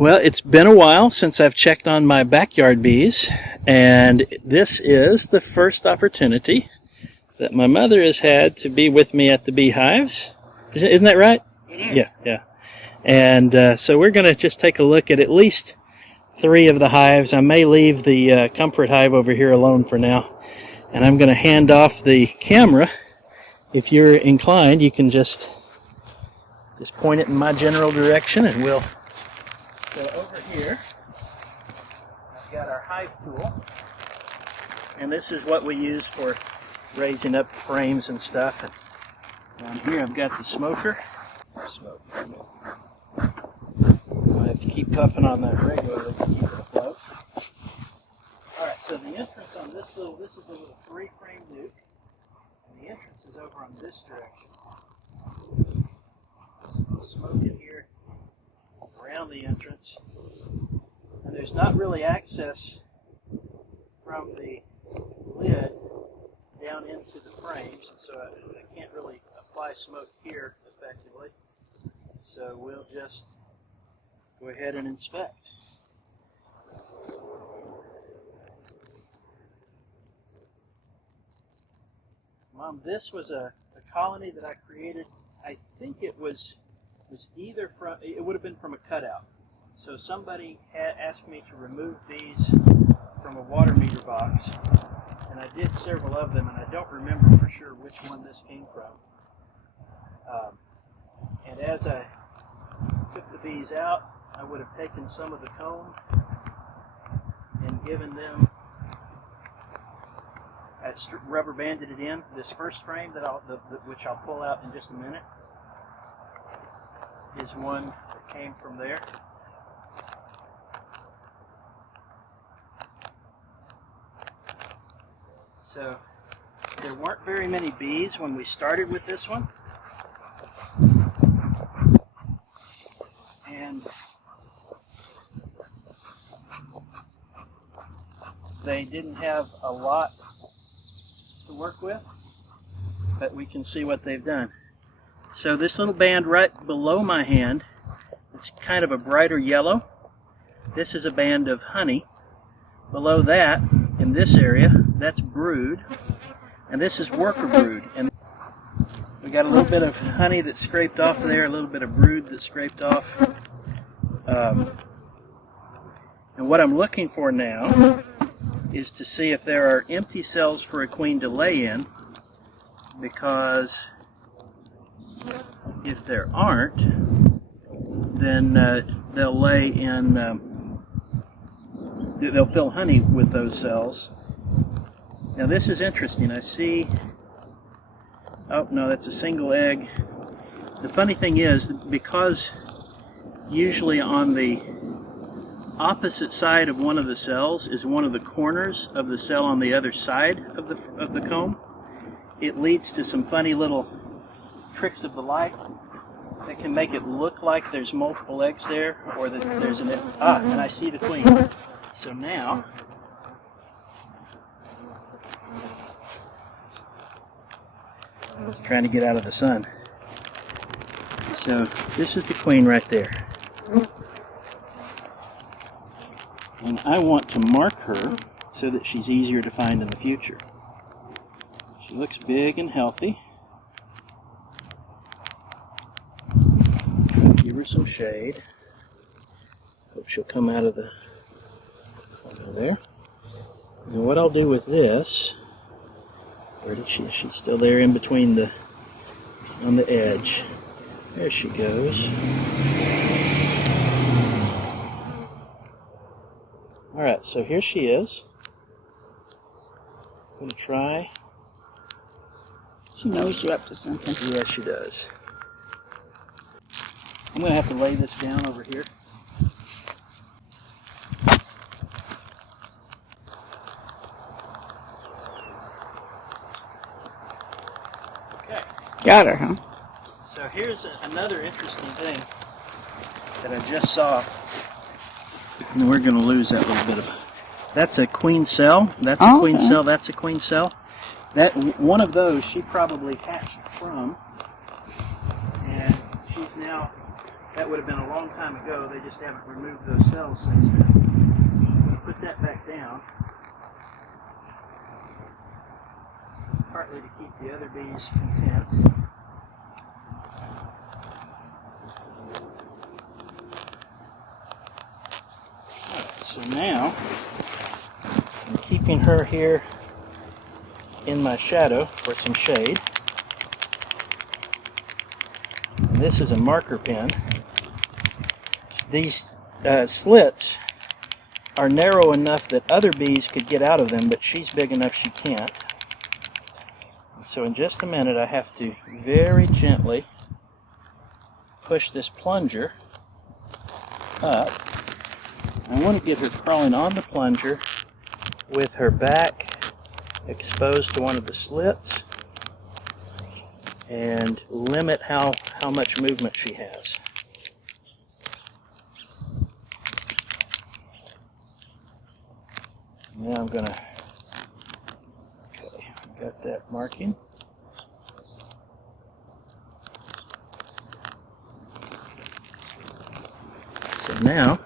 Well, it's been a while since I've checked on my backyard bees, and this is the first opportunity that my mother has had to be with me at the beehives. Isn't that right? It is. Yeah. And so we're going to just take a look at least 3 of the hives. I may leave the comfort hive over here alone for now, and I'm going to hand off the camera. If you're inclined, you can just point it in my general direction, and we'll go over here. I've got our hive tool, and this is what we use for raising up frames and stuff. And down here I've got the smoker. Smoke. I have to keep puffing on that regularly to keep it afloat. Alright, so the entrance on this is a little 3-frame nuke, and the entrance is over on this direction. So smoke in here around the entrance, and there's not really access from the lid down into the frames, so I can't really apply smoke here effectively. So we'll just go ahead and inspect. Mom, this was a colony that I created. I think it was either from, it would have been from a cutout. So somebody had asked me to remove these from a water meter box, and I did several of them, and I don't remember for sure which one this came from. And as I took the bees out, I would have taken some of the comb and given them, I rubber banded it in. This first frame which I'll pull out in just a minute is one that came from there. So there weren't very many bees when we started with this one. And they didn't have a lot to work with, but we can see what they've done. So this little band right below my hand, it's kind of a brighter yellow. This is a band of honey. Below that, in this area, that's brood, and this is worker brood. And we got a little bit of honey that scraped off there, a little bit of brood that scraped off. And what I'm looking for now is to see if there are empty cells for a queen to lay in, because if there aren't, then they'll lay in, they'll fill honey with those cells. Now this is interesting. I see, oh no, that's a single egg. The funny thing is, because usually on the opposite side of one of the cells is one of the corners of the cell on the other side of the comb, it leads to some funny little tricks of the light that can make it look like there's multiple eggs there, or that there's an egg. And I see the queen. So now, I was trying to get out of the sun. So this is the queen right there. And I want to mark her so that she's easier to find in the future. She looks big and healthy. Give her some shade. Hope she'll come out of the over there. And what I'll do with this, where did she? She's still there in between on the edge. There she goes. Alright, so here she is. I'm going to try. She knows you're up to something. Yes, she does. I'm going to have to lay this down over here. Okay. Got her, huh? So here's another interesting thing that I just saw. And we're going to lose that little bit of. That's a queen cell. That's a queen cell. That's a queen cell. That one of those she probably hatched from, and she's now That would have been a long time ago. They just haven't removed those cells since then. I'm going to put that back down, partly to keep the other bees content. Right, so now I'm keeping her here in my shadow for some shade. And this is a marker pen. These slits are narrow enough that other bees could get out of them, but she's big enough she can't. So in just a minute I have to very gently push this plunger up. I want to get her crawling on the plunger with her back exposed to one of the slits and limit how much movement she has. Now I'm going to, okay, got that marking. So now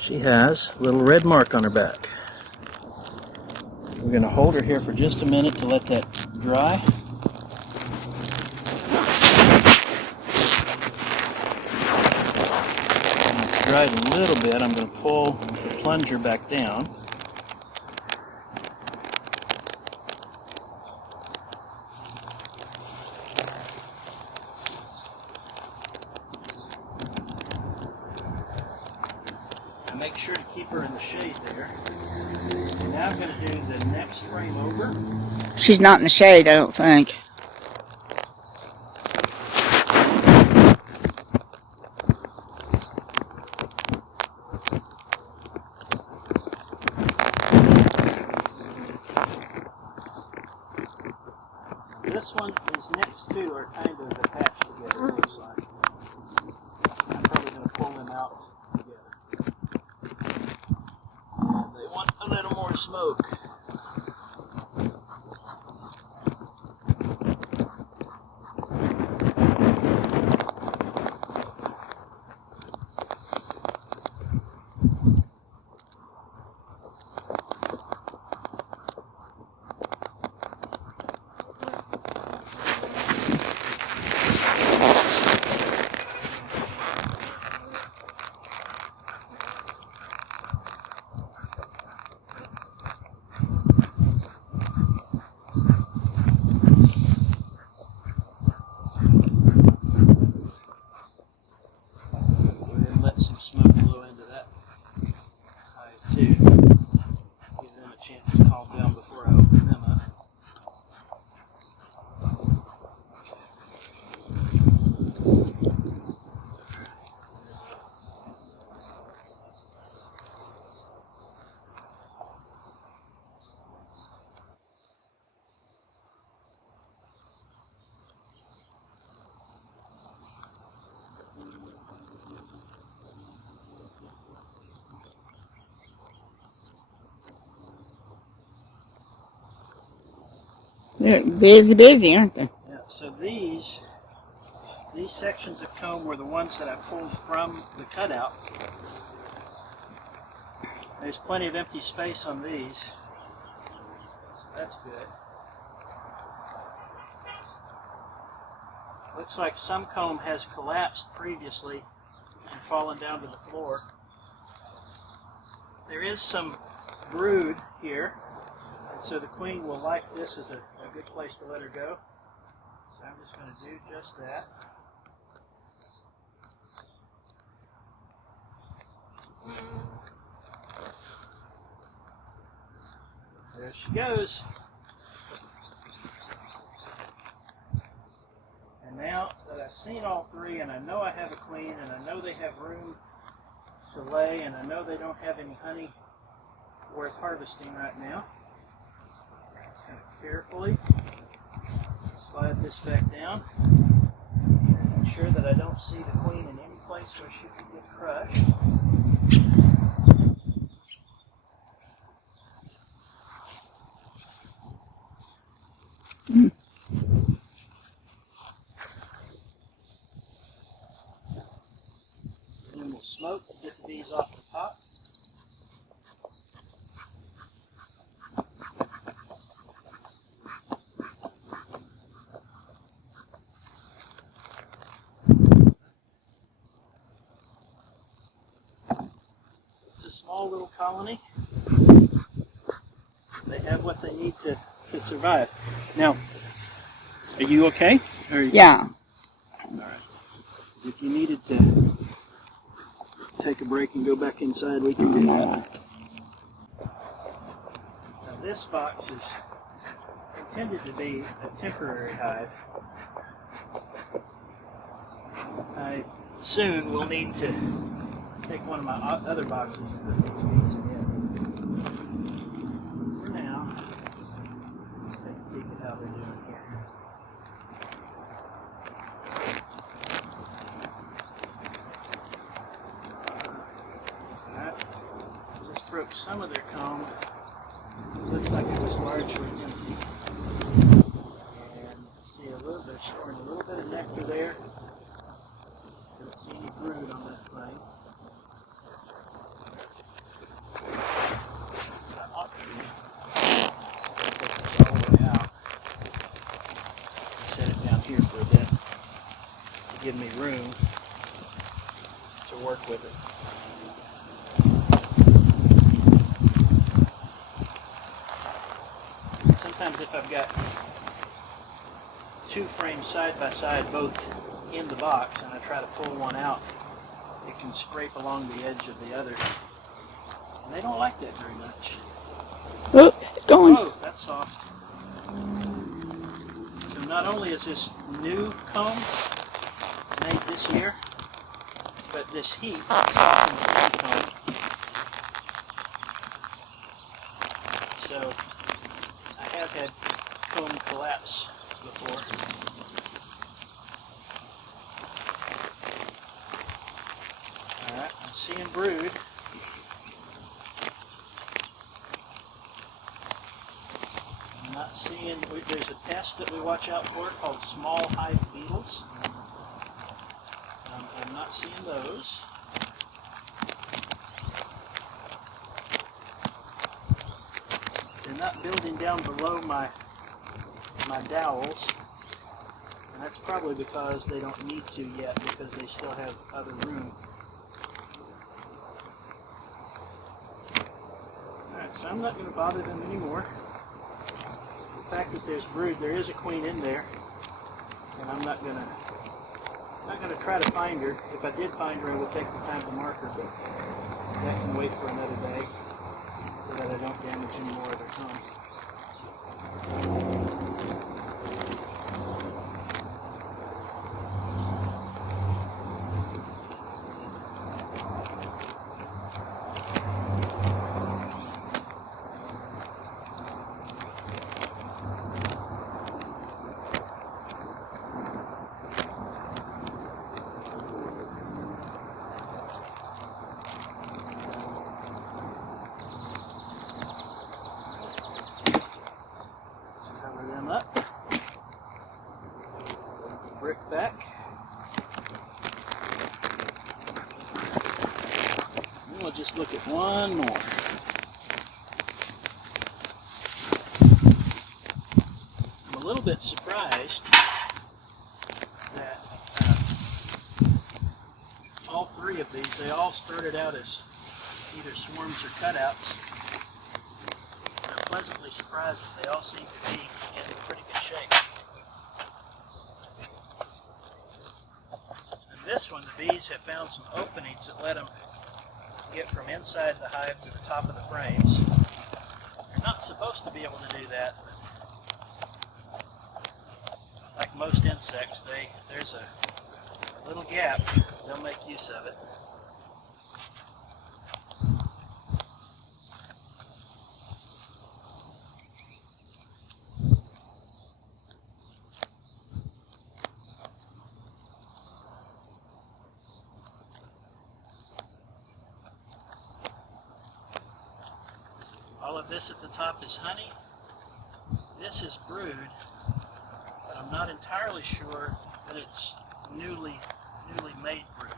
she has a little red mark on her back. We're going to hold her here for just a minute to let that dry. When it's dried a little bit, I'm going to pull the plunger back down. Make sure to keep her in the shade there. And now I'm going to do the next frame over. She's not in the shade, I don't think. This one is next to are kind of attached together, it looks like. I'm probably going to pull them out together. They want a little more smoke. Let some smoke blow into that hive too. Give them a chance to calm down before I open them up. They're busy, aren't they? Yeah, so these sections of comb were the ones that I pulled from the cutout. There's plenty of empty space on these, so that's good. Looks like some comb has collapsed previously and fallen down to the floor. There is some brood here, and so the queen will like this as a good place to let her go. So I'm just going to do just that. There she goes. And now that I've seen all three, and I know I have a queen, and I know they have room to lay, and I know they don't have any honey worth harvesting right now, just going to carefully slide this back down and ensure that I don't see the queen in any place where she could get crushed. colony. They have what they need to survive. Now, are you okay? Or Yeah. all right. If you needed to take a break and go back inside, we can do that. Now, this box is intended to be a temporary hive. I soon will need to take one of my other boxes and put these bees in. For now, let's take a peek at how they're doing here. Alright, just broke some of their comb. Looks like it was largely empty. And see they're storing a little bit of nectar there. Don't see any brood on that frame. I ought to take this all the way out. Set it down here for a bit to give me room to work with it. Sometimes if I've got two frames side by side, both in the box, and I try to pull one out, it can scrape along the edge of the other. And they don't like that very much. Oh, it's going. Oh, that's soft. So not only is this new comb made this year, but this heat softens the old comb. So I have had comb collapse before. Alright, I'm seeing brood. I'm not seeing, there's a pest that we watch out for called small hive beetles. I'm not seeing those. They're not building down below my dowels. And that's probably because they don't need to yet, because they still have other room. Alright, so I'm not going to bother them anymore. The fact that there's brood, there is a queen in there, and I'm not going to try to find her. If I did find her, I would take the time to mark her, but that can wait for another day so that I don't damage any more of their comb. Cover them up. Brick back. And we'll just look at one more. I'm a little bit surprised that all three of these, they all started out as either swarms or cutouts. I'm pleasantly surprised that they all seem to be in pretty good shape. And this one, the bees have found some openings that let them get from inside the hive to the top of the frames. They're not supposed to be able to do that, but like most insects, there's a little gap, they'll make use of it. All of this at the top is honey. This is brood, but I'm not entirely sure that it's newly made brood.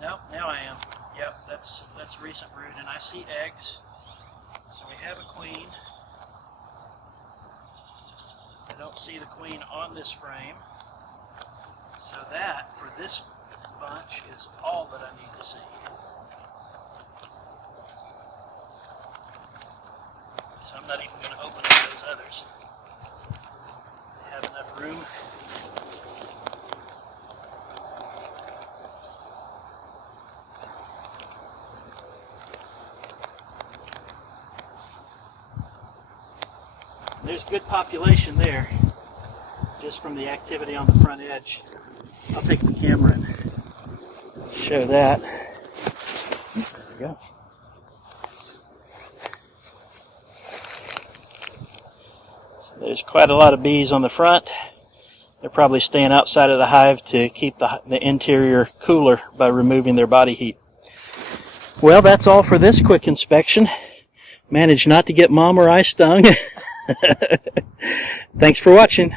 Nope, now I am. Yep, that's recent brood, and I see eggs. So we have a queen. I don't see the queen on this frame. So that, for this bunch, is all that I need to see. not even going to open up those others. They have enough room. There's good population there, just from the activity on the front edge. I'll take the camera and show that. There we go. So there's quite a lot of bees on the front. They're probably staying outside of the hive to keep the interior cooler by removing their body heat. Well, that's all for this quick inspection. Managed not to get Mom or I stung. Thanks for watching.